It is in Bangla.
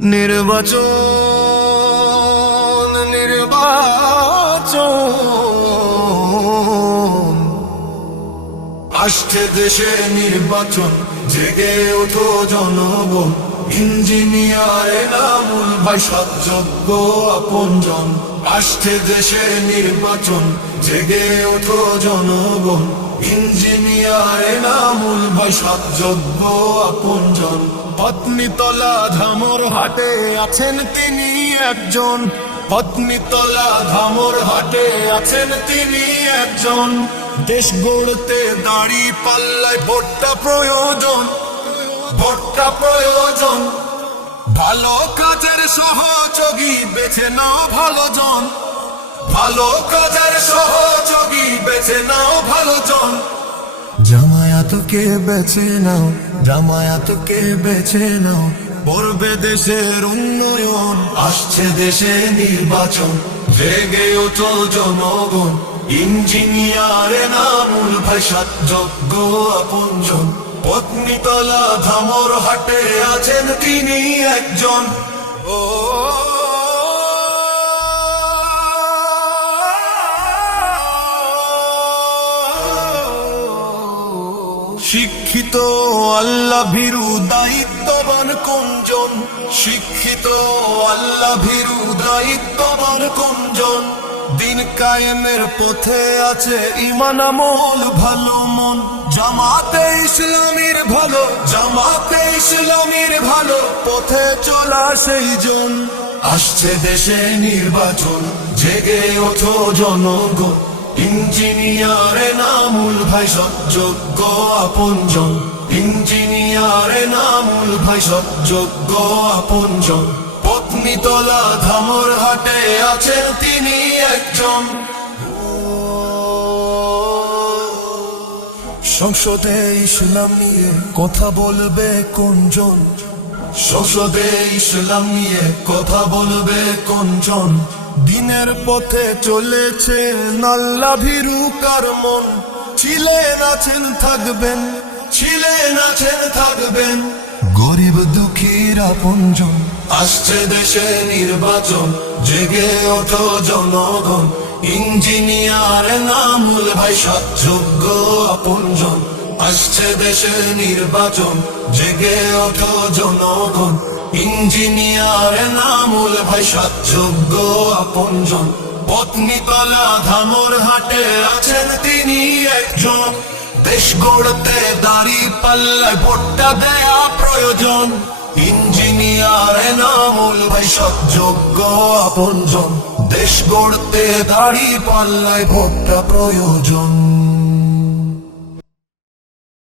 নির্বাচন নির্বাচন। আসছে দেশে নির্বাচন, জেগে ওঠো জনগণ। ইঞ্জিনিয়ার এনামুল ভাই সৎযোগ্য আপনজন। আসছে দেশে নির্বাচন, জেগে ওঠো জনগণ। ইঞ্জিনিয়ার এনামুল ভাই সৎযোগ্য আপনজন। পত্নীতলা ধামর হাটে আছেন তিনি একজন। পত্নীতলা ধামর হাটে আছেন তিনি একজন। দেশ গড়তে দাড়ি পাল্লায় ভোটটা প্রয়োজন ভোটটা প্রয়োজন। ভালো কাজের সহযোগী বেছে নাও ভালো জন। ভালো কাজের সহযোগী বেছে নাও ভালো জন। জামায়াতকে বেছে নাও জামায়াতকে বেছে নাও। পড়বে দেশের উন্নয়ন, আসছে দেশে নির্বাচন। জেগে ওঠো জনগণ, ইঞ্জিনিয়ার নামুল ভাই যোগ্য আপনজন। পত্নীতলা ধামর হাটে আছেন তিনি একজন। ও শিক্ষিত আল্লাহ ভীরু দায়িত্ববান কোনজন শিক্ষিত আল্লাহ ভীরু দায়িত্ববান কোনজন দিন কায়েমের পথে আছে ইমান আমল, ভালো মন। জামাতে ইসলামের ভালো, জামাতে ইসলামের ভালো, পথে চলা সেই জন। আসছে দেশে নির্বাচন, জেগে ওঠো জনগণ। ইঞ্জিনিয়ারে নামুল ভাই সৎযোগ্য আপনজন। ইঞ্জিনিয়ারে নামুল ভাই সৎযোগ্য আপনজন। পত্নীতলা ধামর হাটে আছেন তিনি একজন। সংসদে ইসলাম নিয়ে কথা বলবে কোনজন? সংসদে ইসলাম নিয়ে কথা বলবে কোনজন? দিনের পথে চলেছে নাল্লা কার মন। ছিলেন, আছেন, থাকবেন, ছিলেন, আছেন, থাকবেন। গরিব দুঃখীর আপনজন, আসছে দেশে নির্বাচন, জেগে ওঠো জনগণ। ইঞ্জিনিয়ার নামুল ভাই সৎযোগ্য আপনজন, আসছে দেশে নির্বাচন, জেগে ওঠো জনগণ। ইঞ্জিনিয়ার নামুল ভাই সৎযোগ্য আপনজন। পত্নীতলা ধামর হাটে আছেন তিনি একজন। দেশ গড়তে দাড়ি পাল্লায় ভোটটা দেয়া প্রয়োজন। ইঞ্জিনিয়ার নামুল ভাই সৎযোগ্য আপনজন। দেশ গড়তে দাড়ি পাল্লায় ভোটটা প্রয়োজন।